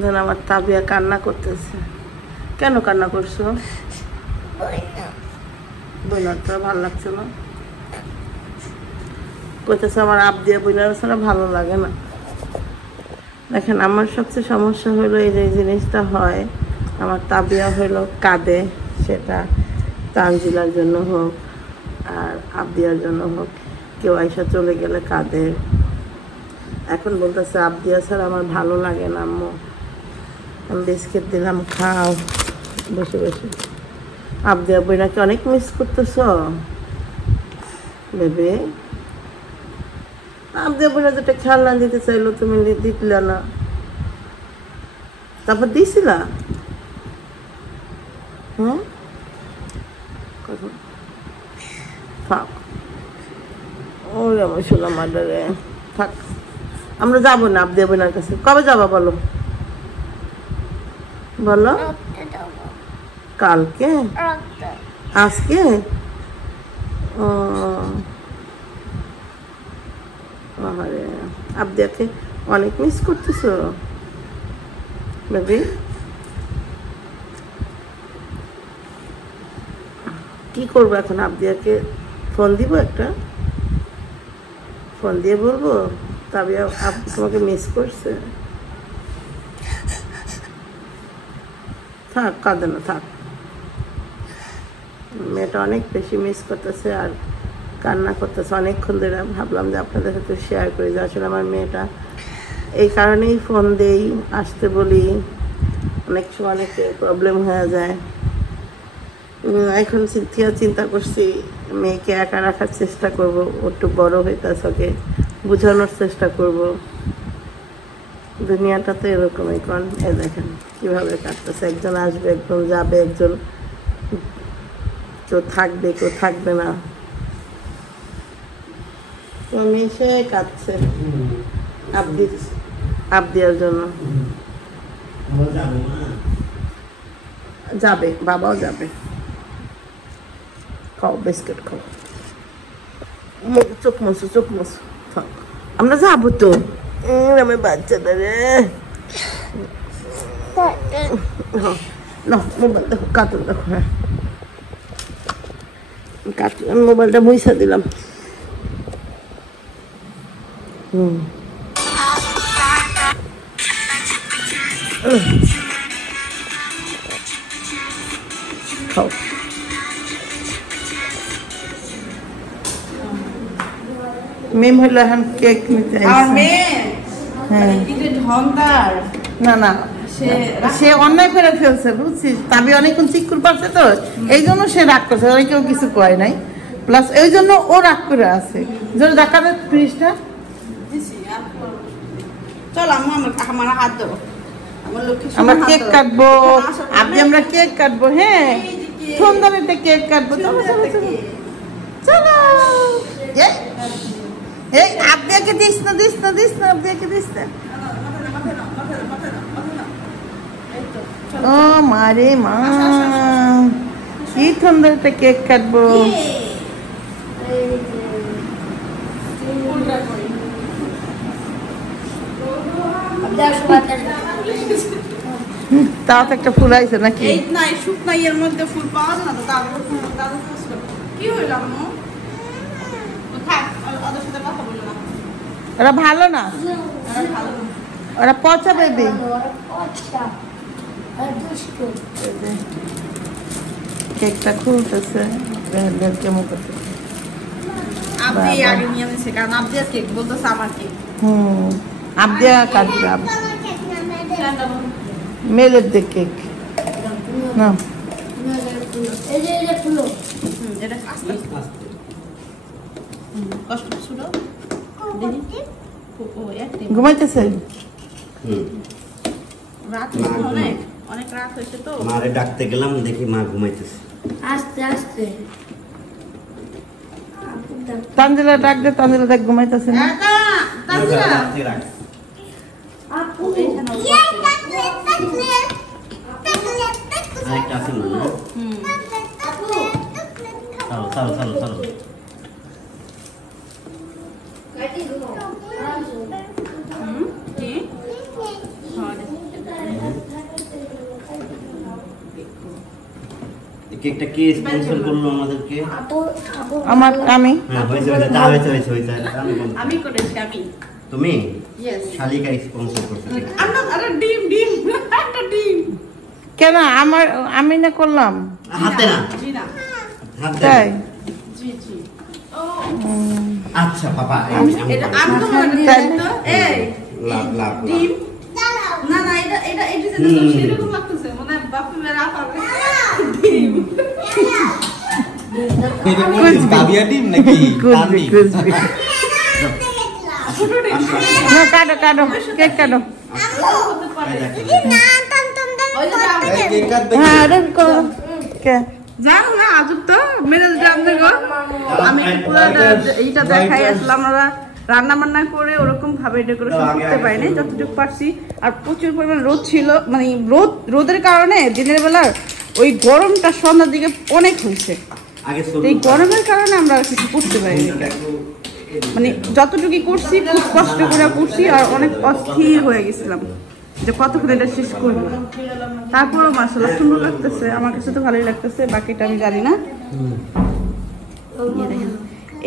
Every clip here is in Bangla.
ধর আমার তাবিয়া কান্না করতেছে। কেন কান্না করছো? বইনারটা ভালো লাগছে না, কইতেছে আমার আবদিয়া বইনার ছাড়া ভালো লাগে না। দেখেন আমার সবচেয়ে সমস্যা হলো এই যে জিনিসটা হয়, আমার তাবিয়া হইলো কাঁদে, সেটা তানজিলার জন্য হোক আর আবদিয়ার জন্য হোক, কেউ আইসা চলে গেলে কাঁদে। এখন বলতেছে আবদিয়া ছাড়া আমার ভালো লাগে না আম্মু। আমি বিস্কিট দিলাম, খাও বসে বসে। আবদিয়া বইনাকে অনেক মিস করতেছ বেবি? আবদিয়া বইনা যেটা খেলনা দিতে চাইলো তুমি দিলে না, তারপর দিয়েছিলা? হুম, থাক ওরে আমার শোনা মাদারে, থাক। আমরা যাবো না আবদিয়া বোনার কাছে। কবে যাবা বলো? বলো। কালকে? আজকে? ও আরে আবদিয়াকে অনেক মিস করতেছো বেবি? কি করবো এখন? আবদিয়াকে ফোন দিব, একটা ফোন দিয়ে বলবো তাবিয়া তোমাকে মিস করছে। থাক, কাঁদে না, থাক। মেয়েটা অনেক বেশি মিস করতেছে আর কান্না করতেছে অনেকক্ষণ ধরে। ভাবলাম যে আপনাদের সাথে শেয়ার করি যে আসলে আমার মেয়েটা এই কারণেই ফোন দেই, আসতে বলি, অনেক সময় অনেক প্রবলেম হয়ে যায়। এখন চিন্তা করছি মেয়েকে একা রাখার চেষ্টা করব, একটু বড় হইতেছে, ওকে বোঝানোর চেষ্টা করব। দুনিয়াটা তো এরকমই, কারণ এ দেখেন কীভাবে কাটতেছে, একজন আসবে একজন যাবে, একজন কেউ থাকবে কেউ থাকবে না। তো মেয়ে সে কাঁদছে আবদিয়ার জন্য। যাবে, বাবাও যাবে। খাও বিস্কিট খাও, চোখ মুছো চোখ মুছো, থাক। আমরা যাবো তো, আমার বাচ্চাটা রে। না মোবাইল দেখো, কার্টুন দেখো। হ্যাঁ কার্টুন, মোবাইলটা মুইসা দিলাম। খাও। মেম হইলো এখন কেক নিতে আসছে। হ্যাঁ না না, সে অন্যায় করে ফেলছে বুঝছিস, তাবি অনেকক্ষণ চিকুর পারছে তো এই জন্য সে রাগ করছে, কেউ কিছু কয় নাই, প্লাস এই জন্য ও রাগ করে আছে। যদি দেখাবে ফ্রিজটা, চল আমার হাত দেবো, আমরা কেক কাটবো, আপনি আমরা কেক কাটবো। হ্যাঁ সুন্দর একটা কেক কাটবো, চলো চলো চলো চলো। এই আপনাকে দিস না দিস না দিস না, আপনাকে দিস না। ও মারে মা, কি সুন্দর একটা কেক কাটবো। তাও তো একটা ফুল আইছে নাকি? এর মধ্যে ফুল পাওয়া যায় না তো, কি হইলাম? ওরা ভালো না, ওরা পচা বেবি। কেকটা খুলতেছে, কেমন করতেছে। আপনি আগে নিয়ে নিছে, কারণ আপনি কেক বলতেছে আমার কেক। আবদিয়া কাটবে, মেলের দে কেক না। ঘুমাইতেছে? অনেক রাত হয়েছে তো, মারে ডাকতে গেলাম, দেখি মা ঘুমাইতেছে। আস্তে আস্তে তানজিলা ডাক দে, তানজিলা দেখ ঘুমাইতেছে না। আরেকটা আছে না? চলো চলো চলো চলো। কেকটা কে স্পন্সর করলো আমাদেরকে? আমি হ্যাঁ হয়েছে হয়েছে তা হয়েছে হয়েছে হয়েছে আমি বলছি। আমি করেছি আমি। তুমি Yes. শালিকা স্পন্সর করছো কেক। আমরা আরে ডিম একটা ডিম। কেন আমি না করলাম হাতে না জি না। হাতে তাই জি জি। ও আচ্ছা পাপা এটা আমি তো মনে তো এই লাভ লাভ ডিম না না এটা যে সেরকম লাগতেছে মানে বাপু মেরা পাবে ডিম কাবিয়া টিম নাকি কুচবি কুচবি না কাটো কেক কাটো হতে পারে ওই যে এই কেক কাটবে হ্যাঁ আরে কে জানো না আজব তো মেরে জান দেখো আমি পুরোটা এইটা দেখাই আসলাম আমরা রান্না বান্না করে ওরকম ভাবে ডেকোরেশন করতে পারি না যতটুকু পারছি আর প্রচুর পরিমাণ রোদ ছিল মানে রোদের কারণে দিনের বেলা ওই গরমটা সন্ধ্যার দিকে অনেক হয়েছে আগে এই গরমের কারণে আমরা আর কিছু করতে পারিনি মানে যতটুকু করছি খুব কষ্ট করে করছি আর অনেক অস্থির হয়ে গেছিলাম যে কতক্ষণ এটা শেষ করবো তারপরও মাশাআল্লাহ সুন্দর লাগতেছে আমার কাছে তো ভালোই লাগতেছে বাকিটা আমি জানি না এই দেখেন,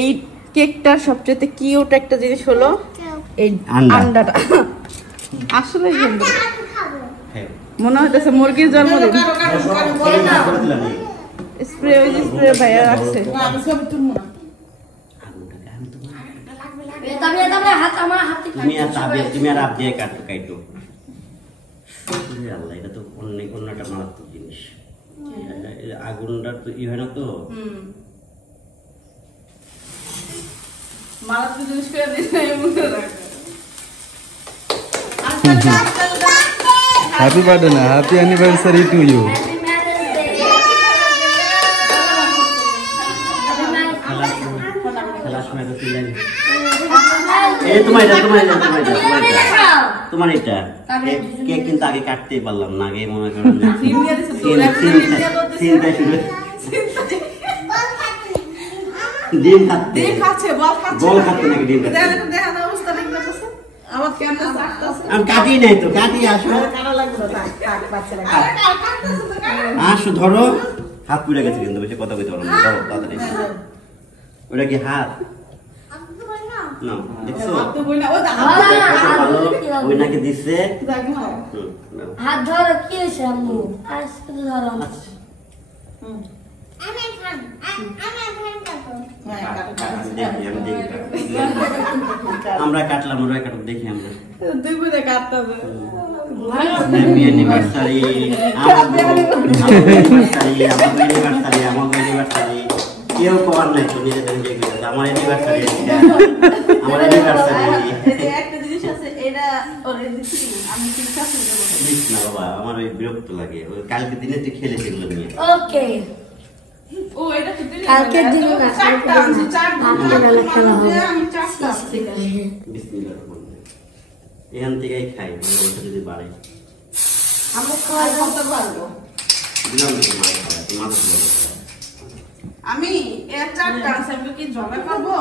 এই কেকটার সবচেয়ে কিউট একটা জিনিস হলো এই আন্ডা। আন্ডাটা আসলে সুন্দর মনে হইতেছে মুরগির জন্মদিন স্প্রে ওই যে স্প্রে ভাইয়া রাখছে তুমি আর আপ দিয়ে কাটো আল্লাহ এটা তো অন্য একটা মারাত্মক জিনিস আগুনটা তো ই হয় না তো মারাত্মক জিনিস করে দিয়েছে হ্যাপি বার্থডে না হ্যাপি অ্যানিভার্সারি টু ইউ খেলার সময় তো তুই জানি এই তোমার এটা কেক কিন্তু আগে কাটতেই পারলাম না আগে মনে করেন ডিম খাচ্ছে বল খাচ্ছে নাকি ডিম খাচ্ছে আমি কাটি নাই তো কাটি আসো ধরো হাত পুড়ে গেছে কিন্তু বেশি কথা বলতে পারো না ধরো তাড়াতাড়ি ওটা কি হাত না দেখছো ওই নাকি দিচ্ছে হাত ধরো কি হয়েছে আম্মু আজকে ধরো আমরা কাটলাম ওরা কাটব দেখি আমরা দুই বুঝে কাটতে হবে হ্যাপি অ্যানিভার্সারি আমার কেউ করার নাই তো নিজেদের আমার অ্যানিভার্সারি আমার অ্যানিভার্সারি একটা জিনিস আছে এটা ওরে দিছি আমি কি কাছে দেব দিস না বাবা আমার ওই বিরক্ত লাগে ওই কালকে দিনে তুই খেলেছি এগুলো নিয়ে ওকে ও এটা কি দিলি কালকের দিন না চারটা আছে চারটা আমি চারটা বিসমিল্লাহ এখান থেকেই খাই ওটা যদি বাড়ে আমি খাওয়া করতে পারবো দিলাম না তোমার খাওয়া তোমার ভালো আমি এর চারটা আছে আমি কি ঝগড়া করবো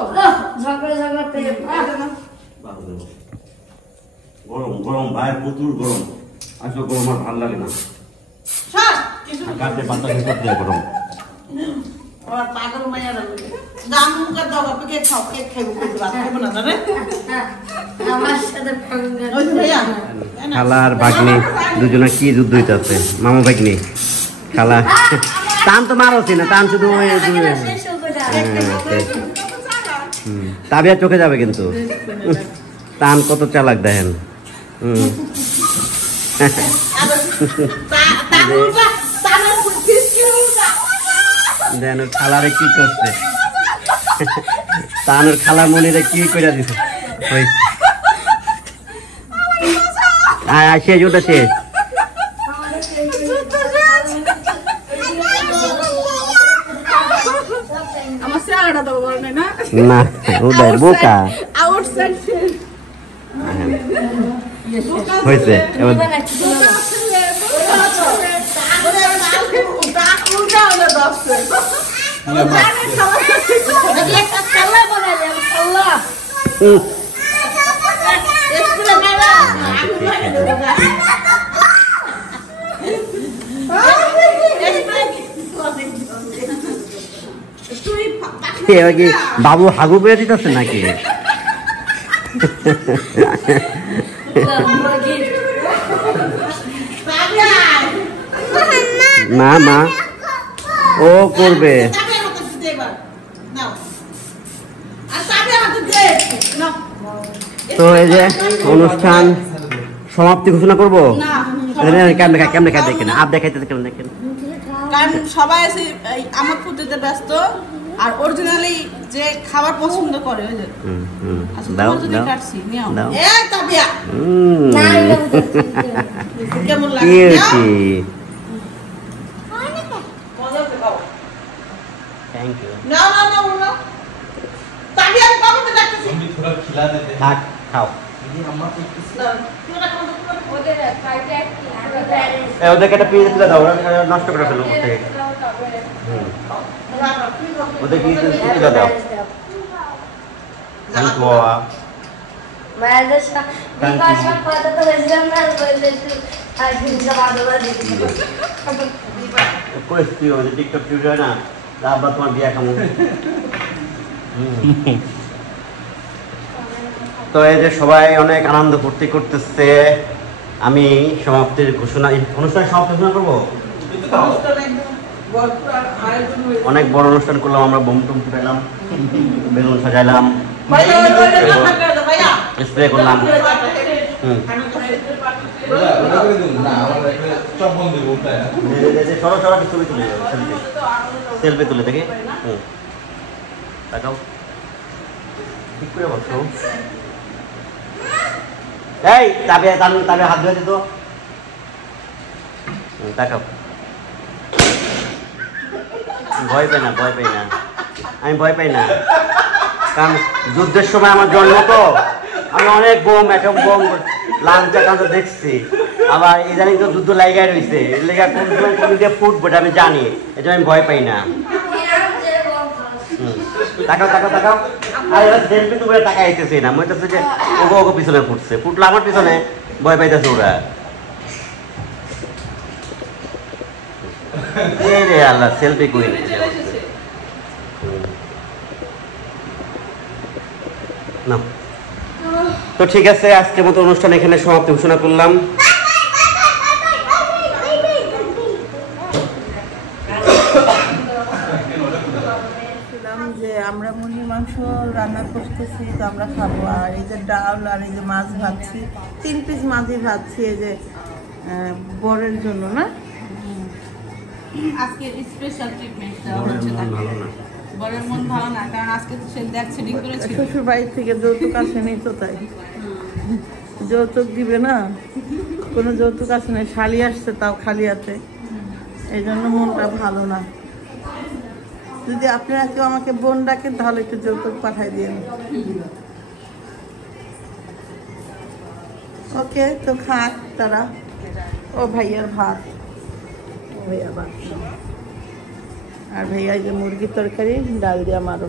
ঝগড়া পেয়ে গরম গরম ভাই প্রচুর গরম আসলে গরম আর ভালো লাগে না স্যার কিছু কাছে বাতাস করতে গরম আর পাগল মাইয়া লাগে দাম মুখে দাও আপনি কেক খাও কেক খাইবো কইতে বাদ খাইবো না জানেন আমার সাথে ফাঙ্গা ওই যে ভাইয়া খালা আর ভাগ্নি দুজনে কি যুদ্ধ হইতাছে মামা ভাগ্নি খালা টান তো মারছি না টান শুধু ওই শেষ করে তাবিয়া চোখে যাবে কিন্তু টান কত চালাক দেখেন দেন খালারে কি করছে তানোর খালা মনিরে কি করে দিছে ওই আয় শেষ ওটা শেষ আমার স্যারটা তো বল না না ওটাই বোকা আউটসাইড শেষ হয়েছে এবার এবার কি বাবু হাগু পেয়ে দিতেছে নাকি? না মা ও করবে। তো এই যে অনুষ্ঠান সমাপ্তি ঘোষণা করবো। কেমনে খাই দেখেন, আপ দেখাইতে কেমন দেখেন, কারণ সবাই আছে আমার ফুটেতে ব্যস্ত, আর অরিজিনালি যে খাবার পছন্দ করে ওই যে দাও দাও কাটছি নিও এই তাবিয়া কেমন লাগে থ্যাংক ইউ। না না না না তাবিয়া কখন তো ডাকতেছি তুমি थोड़ा खिला देते থাক খাও। ওদেরকে একটা পিস তুলে দাও, নষ্ট করে ফেলো থেকে। ওদের কি তুলে দাও। থ্যাংক ইউ বাবা। টিকটক টিউজ হয় না, আবার তোমার বিয়া খামো। তো এই যে সবাই অনেক আনন্দ ফুর্তি করতেছে। আমি সমাপ্তির ঘোষণা, অনুষ্ঠানের সমাপ্তি ঘোষণা করবো। অনেক বড় অনুষ্ঠান করলাম আমরা, বোম টুম ফুটাইলাম, বেলুন সাজাইলাম, স্প্রে করলাম। সেলফি তুলে দেখে তাকাও ঠিক করে বলছো। এই তবে হাত ধুয়ে দিত, তাকাও। ভয় পাই না, ভয় পাই না, আমি ভয় পাই না, কারণ যুদ্ধের সময় আমার জন্ম তো, আমি অনেক বোম এটম বোম লাঞ্চা টাঞ্চা দেখছি। আবার ইদানিং তো যুদ্ধ লাইগাই রয়েছে, এর লেগে কোন সময় কোন দিয়ে ফুটবো এটা আমি জানি, এই জন্য আমি ভয় পাই না। তাকাও তাকাও তাকাও। আর এরা সেলফি তো করে টাকা আইতেছে না, মনে হচ্ছে যে ওগো ওগো পিছনে ফুটছে, ফুটলো আমার পিছনে, ভয় পাইতেছে ওরা। রে আল্লাহ, সেলফি কুইন। না তো ঠিক আছে, আজকের মতো অনুষ্ঠান এখানে সমাপ্তি ঘোষণা করলাম। যে আমরা মুরগির মাংস রান্না করতেছি, তো আমরা খাবো। আর এই যে ডাল আর এই যে মাছ ভাজছি, 3 পিস মাছই ভাজছি এই যে বরের জন্য না। আজকে স্পেশাল ট্রিটমেন্ট দেওয়া হচ্ছে তাকে। বরের মন ভালো না, কারণ আজকে সে অ্যাক্সিডেন্ট করেছে। শ্বশুর বাড়ি থেকে যৌতুক আসেনি তো, তাই যৌতুক দিবে না, কোনো যৌতুক আসে না, শালি আসছে তাও খালি হাতে, এই জন্য মনটা ভালো না। যদি আপনারা কেউ আমাকে বোন ডাকেন তাহলে একটু যৌতুক পাঠাই দিন। ওকে, তো খাক তারা। ও ভাইয়ার ভাত, ভাইয়া ভাত, আর ভাইয়া যে মুরগির তরকারি ডাল দিয়ে মারো।